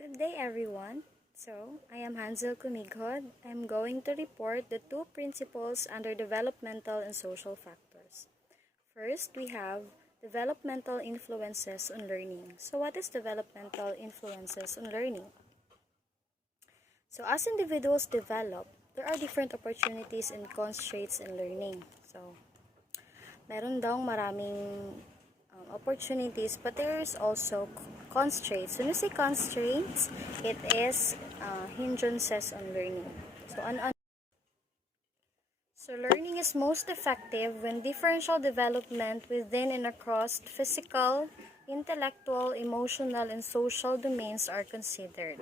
Good day, everyone. I am Hansel Kumighod. I am going to report the two principles under developmental and social factors. First, we have developmental influences on learning. So, what is developmental influences on learning? So, as individuals develop, there are different opportunities and constraints in learning. Meron daw maraming opportunities, but there is also constraints. When you say constraints, it is hindrances on learning. So learning is most effective when differential development within and across physical, intellectual, emotional, and social domains are considered.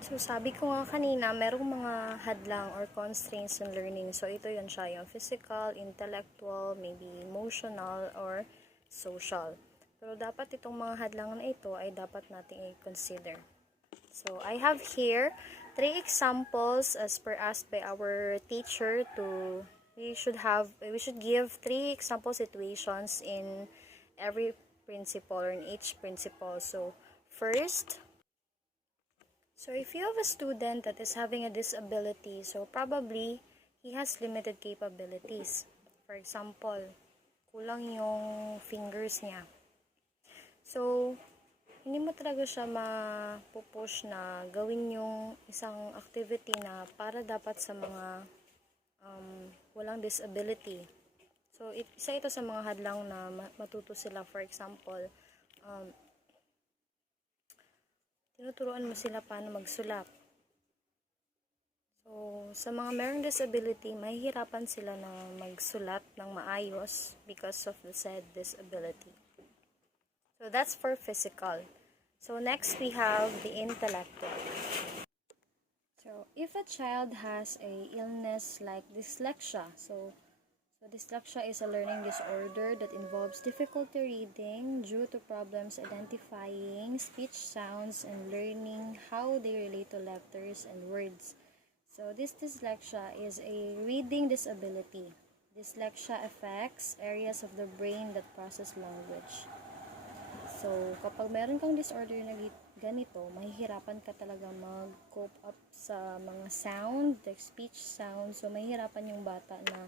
So, sabi ko nga kanina, merong mga hadlang or constraints in learning. So, ito yun siya, yung physical, intellectual, maybe emotional, or social. Pero dapat itong mga hadlang na ito ay dapat nating i-consider. So, I have here 3 examples as per asked by our teacher we should give 3 example situations in every principle or in each principle. So, first, so if you have a student that is having a disability, so probably he has limited capabilities. For example, kulang yung fingers niya. So, hindi mo talaga siya mapupush na gawin yung isang activity na para dapat sa mga walang disability. So, isa ito sa mga hadlang na matuto sila. For example, tinuturuan mo sila paano magsulat. So, sa mga mayroong disability, mahihirapan sila na magsulat ng maayos because of the said disability. So, that's for physical. So, next we have the intellectual. So, if a child has a illness like dyslexia, so dyslexia is a learning disorder that involves difficulty reading due to problems identifying speech sounds and learning how they relate to letters and words. So this dyslexia is a reading disability. Dyslexia affects areas of the brain that process language. So kapag meron kang disorder na ganito, mahihirapan ka talaga mag-cope up sa mga sound, like speech sound. So mahihirapan yung bata na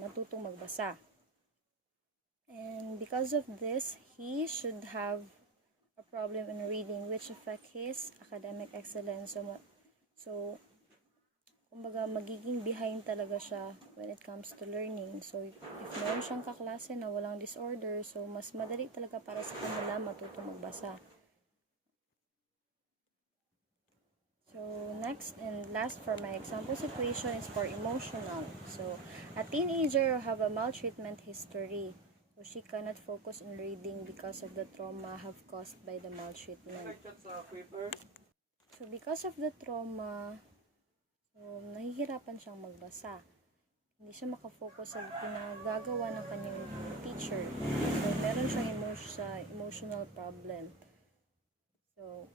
matutong magbasa. And because of this, he should have a problem in reading which affect his academic excellence. So kumbaga magiging behind talaga siya when it comes to learning. So if meron siyang kaklase na walang disorder, so mas madali talaga para sa kanila matutong magbasa. So, next and last for my example situation is for emotional. So, a teenager have a maltreatment history. So, she cannot focus on reading because of the trauma have caused by the maltreatment. So, because of the trauma, so, nahihirapan siyang magbasa. Hindi siya makafocus sa pinagagawa ng kanyang teacher. So, meron siyang emotional problem. So,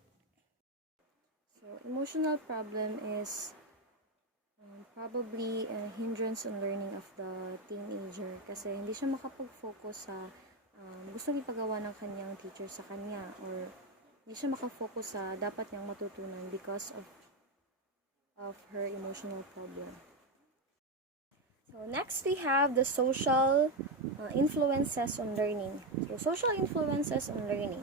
emotional problem is probably a hindrance on learning of the teenager kasi hindi siya makapag-focus sa gustong ipagawa ng kanyang teacher sa kanya, or hindi siya makafocus sa dapat niyang matutunan because of her emotional problem. So next we have the social influences on learning. So social influences on learning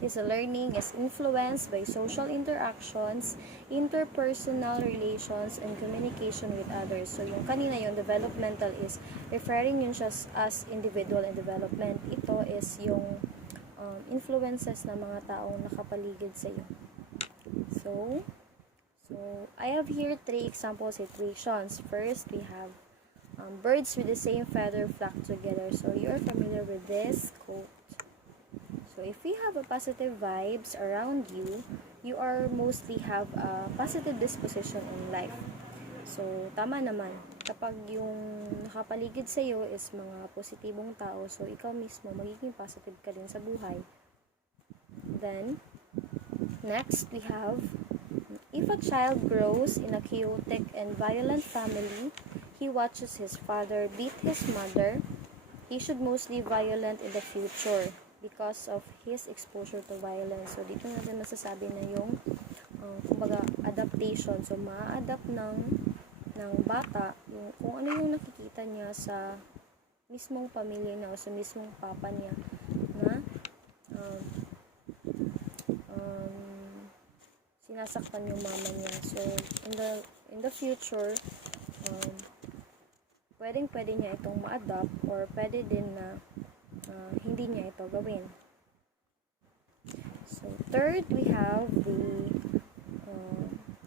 is learning is influenced by social interactions, interpersonal relations, and communication with others. So, yung kanina yung developmental is referring yun siya as individual and development. Ito is yung influences ng mga taong nakapaligid sa iyo. So, I have here 3 example situations. First, we have birds with the same feather flock together. So, you're familiar with this quote. So, if you have a positive vibes around you, you are mostly have a positive disposition in life. So, tama naman. Kapag yung nakapaligid sa iyo is mga positibong tao, so ikaw mismo magiging positive ka din sa buhay. Then, next we have, if a child grows in a chaotic and violent family, he watches his father beat his mother, he should mostly violent in the future. because of his exposure to violence. So, dito natin masasabi na yung kumbaga adaptation. So, ma-adapt ng bata yung, kung ano yung nakikita niya sa mismong pamilya niya o sa mismong papa niya na sinasaktan yung mama niya. So, in the future, pwede niya itong ma-adapt or pwede din na hindi niya ito gawin. So, third, we have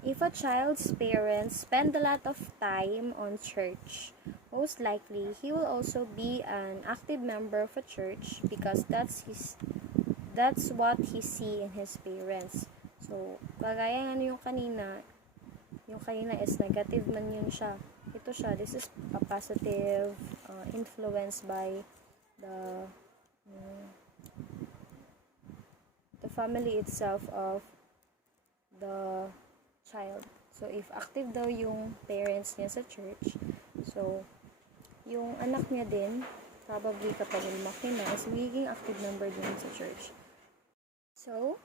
if a child's parents spend a lot of time on church, most likely he will also be an active member of a church because that's what he see in his parents. So, kagaya nga yung kanina is negative man yun siya. Ito siya, this is a positive influence by the family itself of the child. So, if active daw yung parents niya sa church, so, yung anak niya din, probably kapag lumaki na, is magiging active member din sa church. So,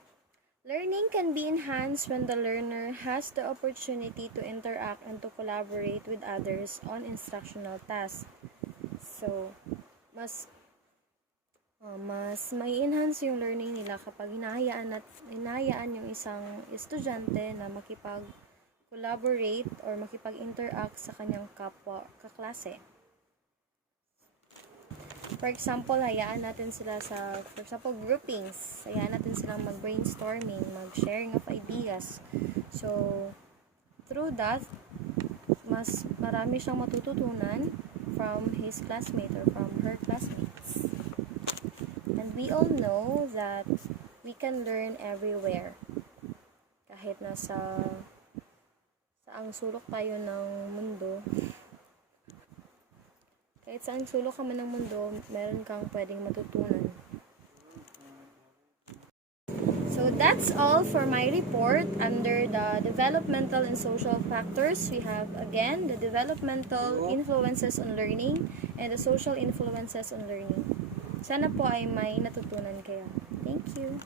learning can be enhanced when the learner has the opportunity to interact and to collaborate with others on instructional tasks. So, mas may enhance yung learning nila kapag hinahayaan yung isang estudyante na makipag-collaborate or makipag-interact sa kanyang kapwa kaklase. For example, hayaan natin sila for example, groupings. Hayaan natin silang mag-brainstorming, mag-sharing of ideas. So, through that, mas marami siyang matututunan from his classmate or from her classmates. And we all know that we can learn everywhere. Kahit nasa saang sulok tayo ng mundo, kahit saan sulok ka man ng mundo, meron kang pwedeng matutunan. So that's all for my report under the developmental and social factors. We have again the developmental influences on learning and the social influences on learning. Sana po ay may natutunan kayo. Thank you.